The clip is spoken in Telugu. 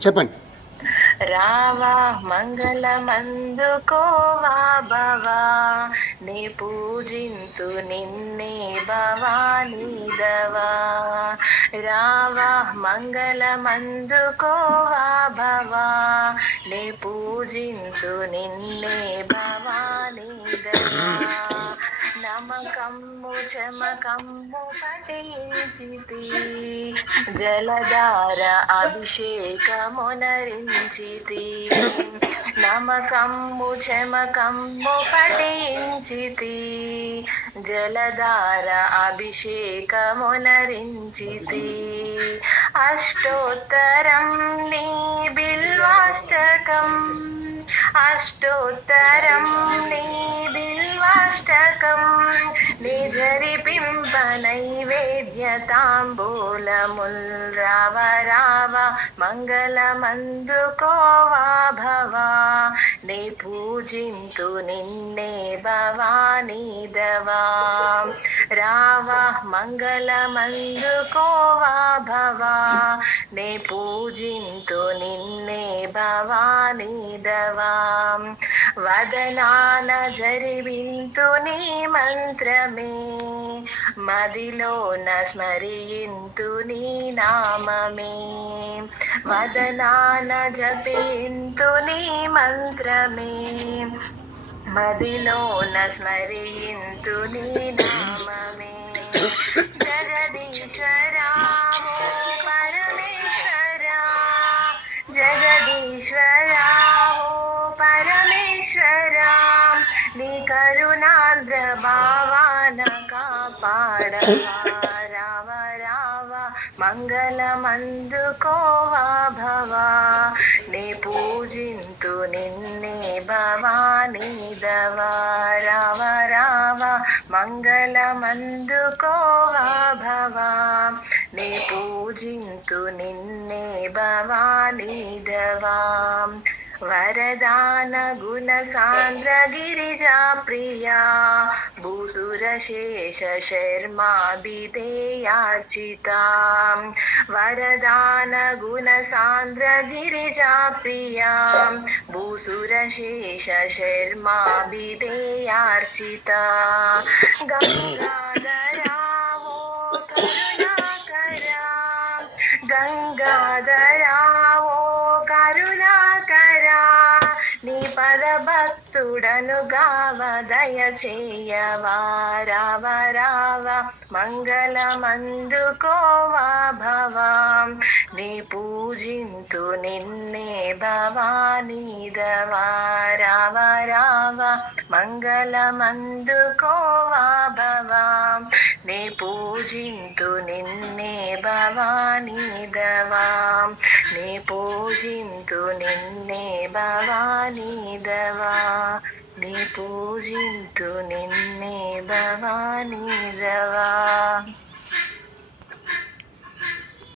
చెప్పండి. రావా మంగళమందుకోవా భవా నీ పూజింతు నిన్నే భవానీ దవా రావా మంగళమందుకోవా భవా నీ పూజింతు నిన్నే భవానీ దవా నమకమ్ము చమకమ్ము పఠించితి జలధార అభిషేకమునరించితి నమకమ్ము చమకమ్ము పఠించితి జలధార అభిషేకమునరించితి అష్టోత్తరం నీ బిల్వాష్టకం అష్టోత్తరం నీ నిజరిపింప నైవేద్యతాంబూలముల్ రావ రావ మంగళమందుకోవా భవా నీ పూజింతు నిన్నే భవానీ దవా రావ మంగళమందుకోవా భవా నే పూజింతు నిన్నే భవానీ దవా వదనాన జరివింతు నీ మంత్రమే. మదిలోన స్మరింతు నీ నామమే. వదనాన జపింతు నీ మంత్రమే. మదిలోన స్మరింతు నీ నామమే. జగదీశ్వరా పరమేశ్వరా. జగదీశ్వర నీ కరుణాంధ్ర భావాన కాపాడవా? రావ రావ మంగళమందుకోవా భవా? నీ పూజింతు నిన్నే భవానీ దవా రావ రావ మంగళమందుకోవా భవా? నీ పూజింతు నిన్నే భవానీ దవా वरदान गुणसान्द्र गिरिजा प्रिया। भूसुरशेष शर्मा विधेयाचिता वरदान गुणसान्द्र गिरिजा प्रिया। भूसुरशेष शर्मा विधेयार्चिता गङ्गाधरावो करुणाकरा गङ्गाधरा భక్తుడను గావ దయ చేయవా రావ రావ మంగళమందుకోవా భవా. నీ పూజింతు నిన్నే భవానీ రావ రావ మంగళమందుకోవా భవా. నీ పూజింతు నిన్నే భవానీదవా నీ పూజింతు నిన్నే భవానీ దవా నీ పూజింతు నిన్నే భవానీ దవా